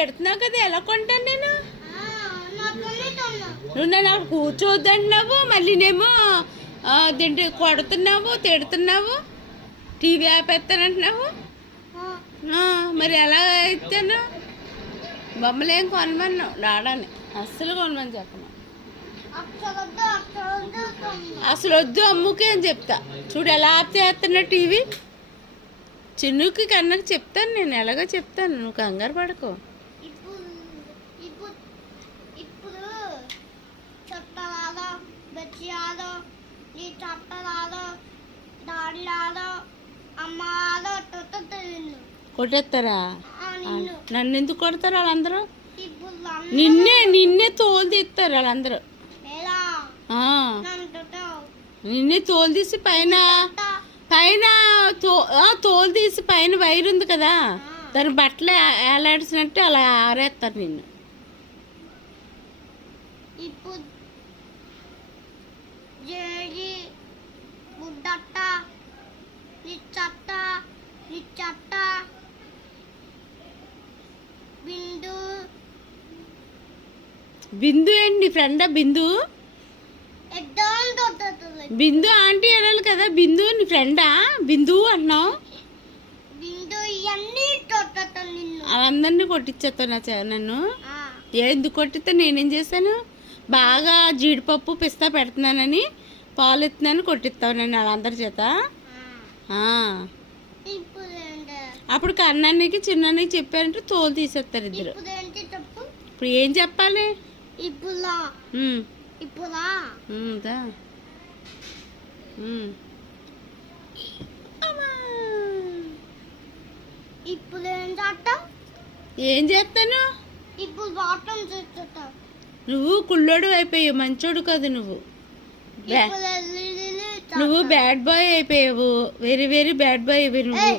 తిడుతున్నావు కదా, ఎలా కొంటాను నేను? నువ్వు నన్ను అక్కడ కూర్చోవద్దంటున్నావు, మళ్ళీ నేమో తింటే కొడుతున్నావు, తిడుతున్నావు, టీవీ ఆపేస్తానంటున్నావు. మరి ఎలా అయితేను? బొమ్మలు ఏం కొనమన్నావు డాడాని, అస్సలు కొనమని చెప్పను. అసలు వద్దు అమ్ముకే అని చెప్తా. చూడు ఎలా ఆప్ చేస్తున్నా టీవీ. చిన్నుకి కన్నకి చెప్తాను నేను, ఎలాగో చెప్తాను, నువ్వు కంగారు పడకు. కొట్టేస్తారా? నన్ను ఎందుకు కొడతారు వాళ్ళందరూ? నిన్నే తోలు తీస్తారు వాళ్ళందరూ. నిన్నే తోలు తీసి పైన తోలు తీసి పైన వైర్ ఉంది కదా, దాని బట్టలు ఏలాడిసినట్టు అలా ఆరేస్తారు నిన్ను. బిందు ఏంటి నీ ఫ్రెండా? బిందు బిందు ఆంటీ అనాలి కదా. బిందు నీ ఫ్రెండా? బిందు అన్నావు. వాళ్ళందరినీ కొట్టించేస్తావు నన్ను. ఎందుకు కొట్టిస్తా? నేనేం చేశాను? బాగా జీడిపప్పు పిస్తా పెడుతున్నానని, పాలు ఎత్తున్నాను, కొట్టిస్తావు నన్ను వాళ్ళందరి చేత. అప్పుడు కన్నానికి చిన్నానికి చెప్పారంటే తోలు తీసేస్తారు ఇద్దరు. ఇప్పుడు ఏం చెప్పాలి? ఏం చేస్తాను? నువ్వు కుళ్ళోడు అయిపోయావు, మంచోడు కాదు నువ్వు. నువ్వు బ్యాడ్ బాయ్ అయిపోయావు, వెరీ వెరీ బ్యాడ్ బాయ్ అయిపోయి నువ్వు.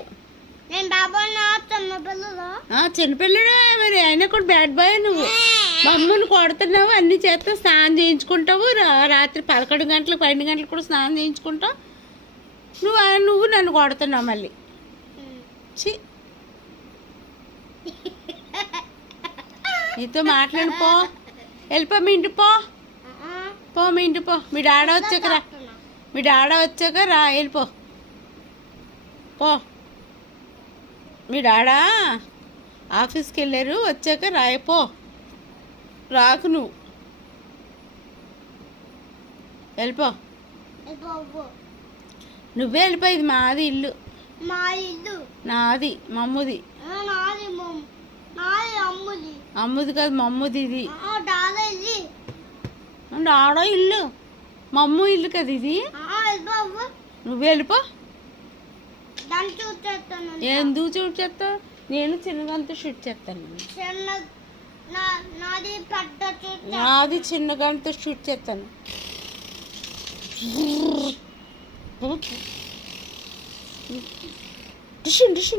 చిన్నపిల్లడా? మరి అయినా కూడా బ్యాడ్ బాయ్ నువ్వు. మమ్మల్ని కొడుతున్నావు, అన్ని చేస్తావు, స్నానం చేయించుకుంటావు, రాత్రి 11 గంటలకు 12 గంటలకు కూడా స్నానం చేయించుకుంటావు. నువ్వు నన్ను కొడుతున్నావు మళ్ళీ. నీతో మాట్లాడు పో, వెళ్ళిపో మీ ఇంటి పో, మీ ఇంటి పో. మీ డాడ వచ్చాక రా, మీ డాడ వచ్చాక రా, వెళ్ళిపో పో. మీ డాడా ఆఫీస్కి వెళ్ళారు, వచ్చాక రాయిపో. రాకు నువ్వు, వెళ్ళిపో. నువ్వే వెళ్ళిపో. ఇది మాది ఇల్లు, నాది, మమ్ముది. అమ్ముది కాదు, మమ్ముది ఇది. డాడో ఇల్లు, మమ్ము ఇల్లు కదా ఇది. నువ్వే వెళ్ళిపో. ఎందుకు షూట్ చేస్తావు? నేను చిన్నగంత షూట్ చేస్తాను. నాది చిన్నగంత షూట్ చేస్తాను.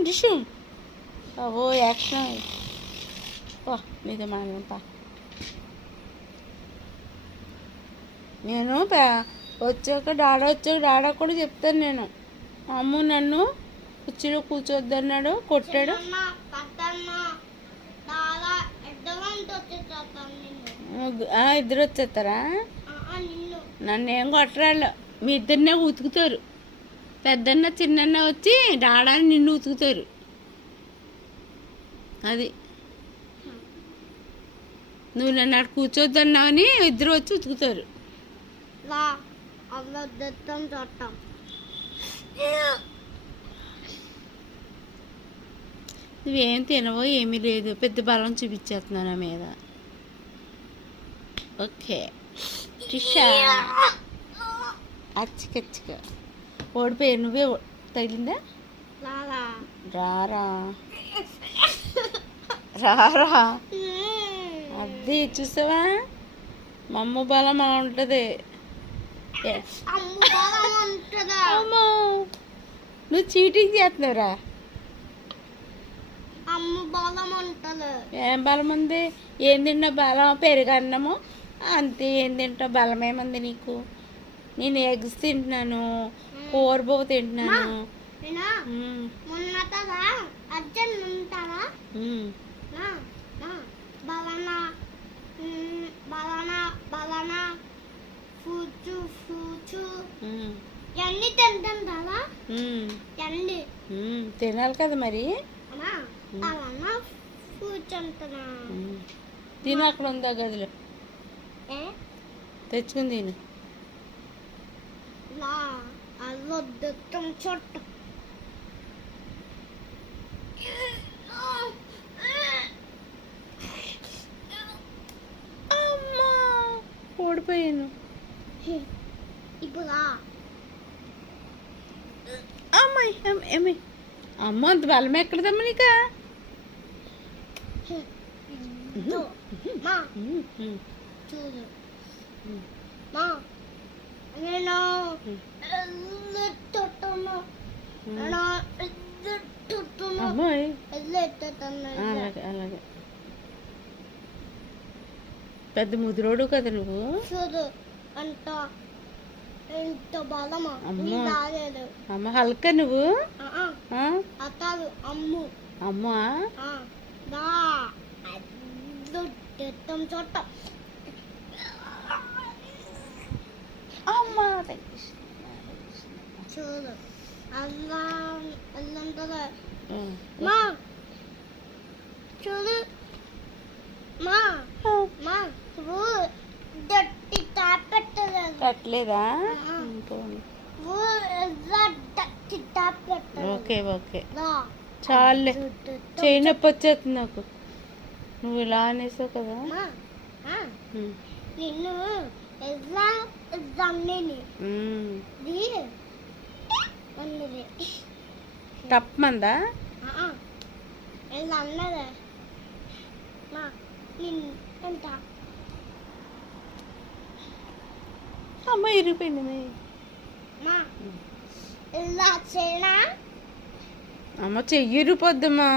డిషం ఓ యాక్షన్. మీతో మాట్లాడతా. నేను వచ్చాక డాడా కూడా చెప్తాను. నేను అమ్ము నన్ను కుర్చీలో కూర్చోద్దన్నాడు, కొట్టాడు. ఇద్దరు వచ్చేస్తారా? నన్ను ఏం కొట్టరాళ్ళు, మీ ఇద్దరినే ఉతుకుతారు. పెద్దన్న చిన్న వచ్చి డాడాని నిన్ను ఉతుకుతారు. అది నువ్వు నన్ను అక్కడ కూర్చోద్దన్నావని ఇద్దరు వచ్చి ఉతుకుతారు. నువ్వేం తినవో ఏమీ లేదు, పెద్ద బలం చూపించేస్తున్నాను నా మీద. ఓకే టిషా అచ్చికచ్చిక ఓడిపోయా. నువ్వే తగిలిందా? రారా రారా. అది చూసావా, మమ్మ బలం అలా ఉంటుంది. నువ్వు చీటింగ్ చేస్తున్నావురా. ఏం బలం ఉంది? ఏం తిన్నా బలం? పెరుగన్నము అంతే. ఏం తింటావు? బలం ఏముంది నీకు? నేను ఎగ్స్ తింటున్నాను, కూరబో తింటున్నాను. తినాలి కదా మరి. తిను, అక్కడ ఉందా గదిలో తెచ్చుకుని తిను. చుట్టు ఓడిపోయాను. ఇప్పుడు అమ్మాయి ఏమి అమ్మ అంత బలం ఎక్కడదమ్మా నీకా? చూడు మా నేను అమ్మాయి అలాగే అలాగే. పెద్ద ముదురోడు కదా నువ్వు. చూడు అంత ఎంత బలమా రాలేదు. అమ్మ హల్క నువ్వు. అతను అమ్ము అమ్మా చోట అమ్మా చూడు అల్లంతగా మా చూడు మా మా దట్టి తాపెట్టలేదు. కట్టలేదా? ఓకే ఓకే చాలే. చేయి నొప్పి వచ్చేస్తుంది నాకు. నువ్వు ఇలా అనేసావు కదా. నిన్ను ఎలా తప్పమందా? ఎలా అన్నదే ఎంత అమ్మ ఇరిగిపోయింది. ఇలా చేయనా? అమ్మ చెయ్యి ఇరిగిపోద్దమ్మా.